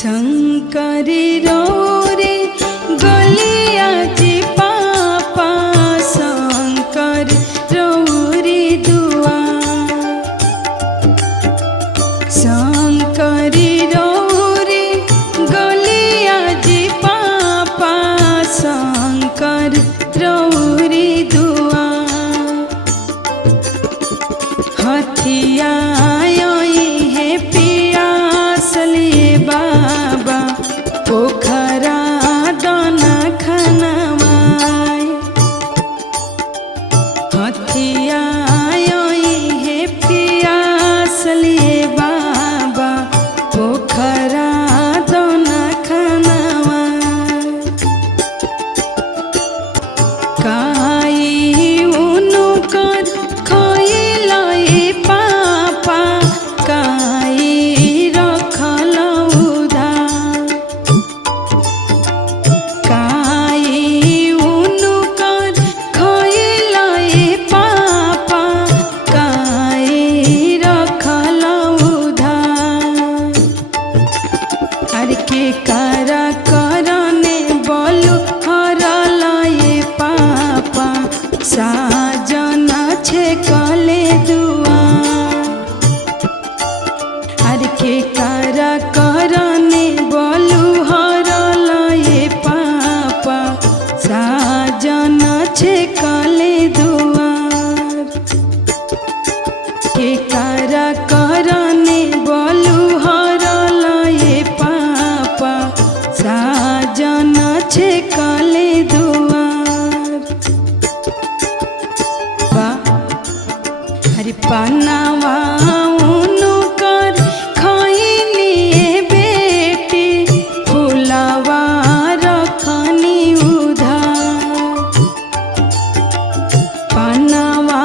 शंकरी रे गलिया जी पापा शंकर रे दुआ शंकरी रे गलिया जी पापा शंकर रे दुआ हथिया पोखरा दाना खनवाई हथिया है प्यास लिए बाबा पोखरा दाना खनवाई काई उनु कर खइलाई पापा काई के करा करने बोलू हरलाए पापा साजना छे कले दुआ अरे के करा करने बोलू हरलाए पापा साजना छे कले दुआ के करा करने बोलू साजन छे कले दुआर हरि पनावा उनु कर खइनी बेटी फुलावा रखनी उधार पनावा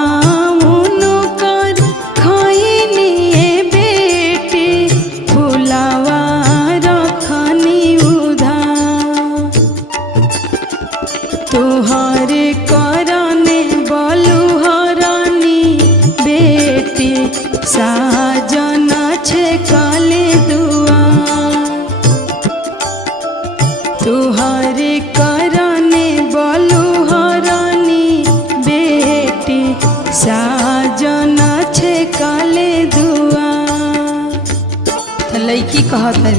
उनु कर खइनी बेटी फुलावा तोहरे करने बोलू हरानी बेटी साजन छे कले दुआ तोहरे करने बोलू हरानी बेटी साजन छे कले दुआ लड़की कहत है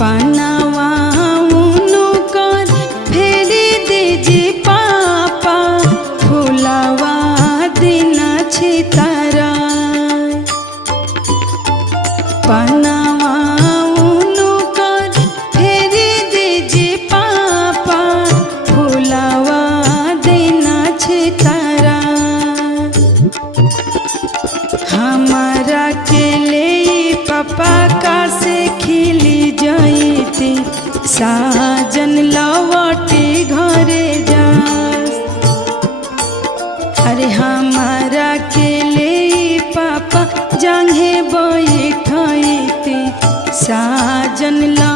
पनावा पनावा उनु कर फेरी दीजी पापा फुलावा देना छे तारा हमारा के ले पापा का से खिली जाइती साजन लौटे घरे जा अरे हमारा के ले पापा जांघे बैठती साजन ला